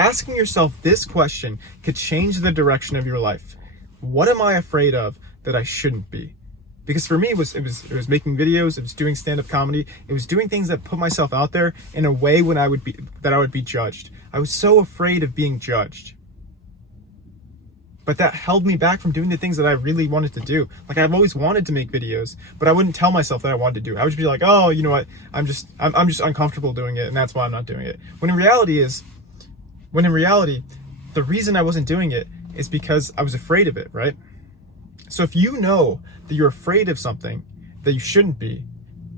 Asking yourself this question could change the direction of your life. What am I afraid of that I shouldn't be? Because for me, it was making videos, it was doing stand-up comedy, it was doing things that put myself out there in a way when I would be judged. I was so afraid of being judged. But that held me back from doing the things that I really wanted to do. Like, I've always wanted to make videos, but I wouldn't tell myself that I wanted to do it. I would just be like, oh, you know what? I'm just uncomfortable doing it, and that's why I'm not doing it. When in reality, the reason I wasn't doing it is because I was afraid of it, right? So if you know that you're afraid of something that you shouldn't be,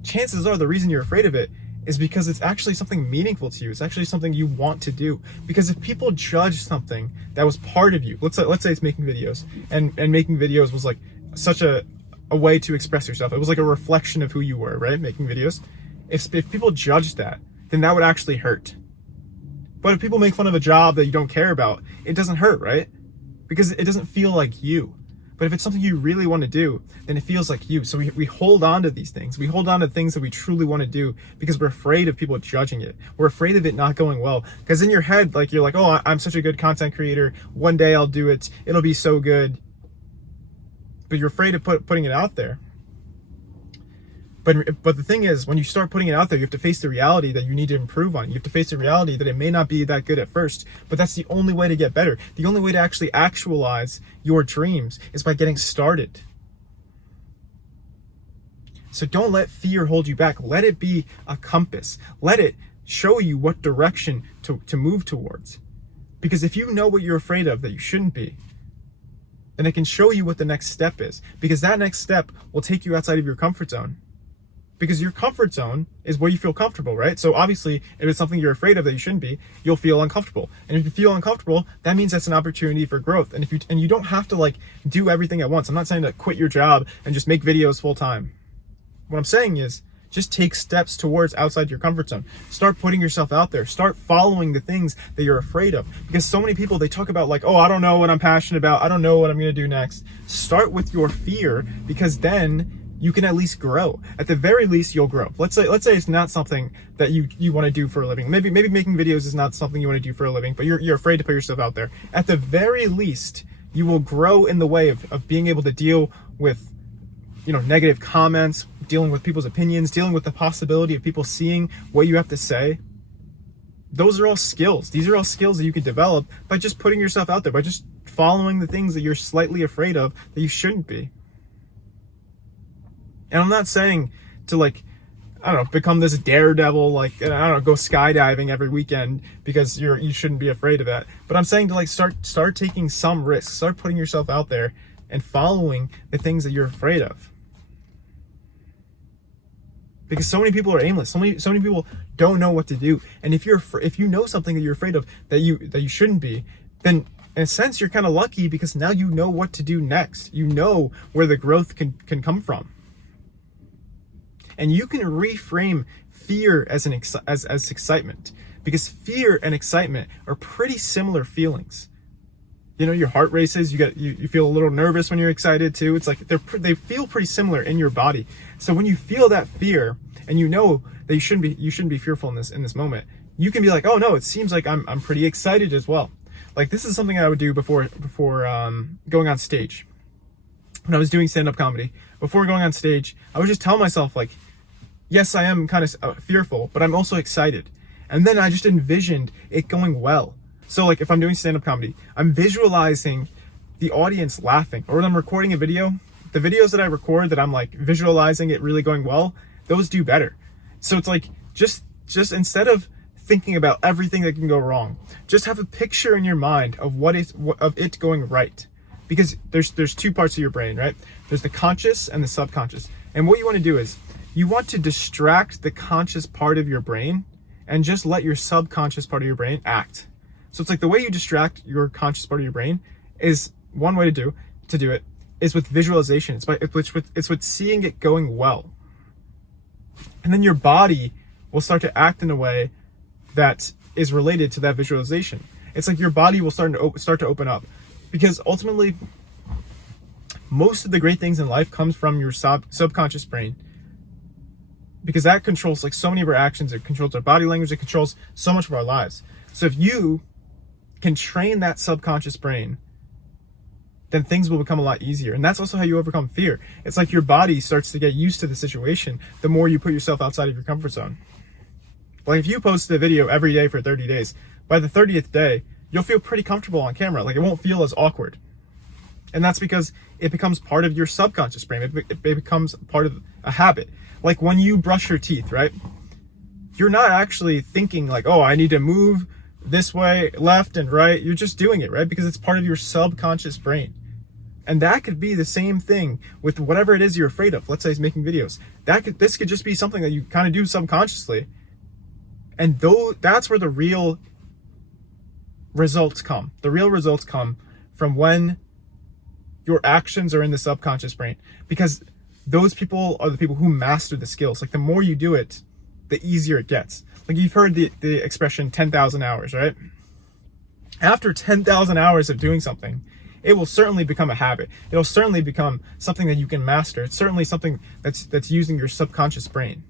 chances are the reason you're afraid of it is because it's actually something meaningful to you. It's actually something you want to do. Because if people judge something that was part of you, let's say it's making videos, and making videos was like such a way to express yourself. It was like a reflection of who you were, right? Making videos. If people judged that, then that would actually hurt. But if people make fun of a job that you don't care about, it doesn't hurt, right? Because it doesn't feel like you. But if it's something you really want to do, then it feels like you. So we hold on to these things. We hold on to things that we truly want to do because we're afraid of people judging it. We're afraid of it not going well. Because in your head, like, you're like, oh, I'm such a good content creator. One day I'll do it. It'll be so good. But you're afraid of putting it out there. But the thing is, when you start putting it out there, you have to face the reality that you need to improve on. You have to face the reality that it may not be that good at first, but that's the only way to get better. The only way to actually actualize your dreams is by getting started. So don't let fear hold you back. Let it be a compass. Let it show you what direction to move towards. Because if you know what you're afraid of that you shouldn't be, then it can show you what the next step is. Because that next step will take you outside of your comfort zone. Because your comfort zone is where you feel comfortable, right? So obviously, if it's something you're afraid of that you shouldn't be, you'll feel uncomfortable. And if you feel uncomfortable, that means that's an opportunity for growth. And you don't have to like do everything at once. I'm not saying to quit your job and just make videos full time. What I'm saying is just take steps towards outside your comfort zone. Start putting yourself out there. Start following the things that you're afraid of. Because so many people, they talk about like, oh, I don't know what I'm passionate about. I don't know what I'm going to do next. Start with your fear, because then you can at least grow. At the very least, you'll grow. Let's say it's not something that you want to do for a living. Maybe making videos is not something you want to do for a living, but you're afraid to put yourself out there. At the very least, you will grow in the way of being able to deal with, negative comments, dealing with people's opinions, dealing with the possibility of people seeing what you have to say. Those are all skills. These are all skills that you can develop by just putting yourself out there, by just following the things that you're slightly afraid of that you shouldn't be. And I'm not saying to become this daredevil, go skydiving every weekend because you shouldn't be afraid of that. But I'm saying to start taking some risks, start putting yourself out there and following the things that you're afraid of. Because so many people are aimless. So many people don't know what to do. And if you know something that you're afraid of that you shouldn't be, then in a sense you're kind of lucky, because now you know what to do next. You know where the growth can come from. And you can reframe fear as excitement, because fear and excitement are pretty similar feelings. Your heart races. You feel a little nervous when you're excited too. It's like they feel pretty similar in your body. So when you feel that fear, and you know that you shouldn't be fearful in this moment, you can be like, oh no, it seems like I'm pretty excited as well. Like, this is something I would do before going on stage. When I was doing stand-up comedy, before going on stage, I would just tell myself, like, yes, I am kind of fearful, but I'm also excited. And then I just envisioned it going well. So like, if I'm doing stand-up comedy, I'm visualizing the audience laughing. Or when I'm recording a video, the videos that I record that I'm like visualizing it really going well, those do better. So it's like, just instead of thinking about everything that can go wrong, just have a picture in your mind of of it going right. Because there's two parts of your brain, right? There's the conscious and the subconscious. And what you want to do is you want to distract the conscious part of your brain and just let your subconscious part of your brain act. So it's like, the way you distract your conscious part of your brain is one way to do it is with visualization. It's with seeing it going well. And then your body will start to act in a way that is related to that visualization. It's like your body will start to open up. Because ultimately, most of the great things in life comes from your subconscious brain. Because that controls like so many of our actions. It controls our body language. It controls so much of our lives. So if you can train that subconscious brain, then things will become a lot easier. And that's also how you overcome fear. It's like your body starts to get used to the situation the more you put yourself outside of your comfort zone. Like if you post a video every day for 30 days, by the 30th day, you'll feel pretty comfortable on camera. Like it won't feel as awkward. And that's because it becomes part of your subconscious brain. It becomes part of a habit. Like when you brush your teeth, right? You're not actually thinking like, oh, I need to move this way, left and right. You're just doing it, right? Because it's part of your subconscious brain. And that could be the same thing with whatever it is you're afraid of. Let's say it's making videos. This could just be something that you kind of do subconsciously. And that's where the real results come. The real results come from when your actions are in the subconscious brain, because those people are the people who master the skills. Like the more you do it, the easier it gets. Like you've heard the expression 10,000 hours, right? After 10,000 hours of doing something, it will certainly become a habit. It'll certainly become something that you can master. It's certainly something that's using your subconscious brain.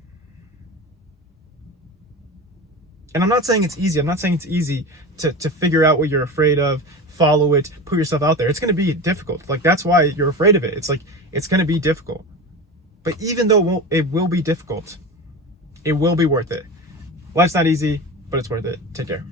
And I'm not saying it's easy. I'm not saying it's easy to figure out what you're afraid of, follow it, put yourself out there. It's going to be difficult. Like that's why you're afraid of it. It's like, it's going to be difficult. But even though it will be difficult, it will be worth it. Life's not easy, but it's worth it. Take care.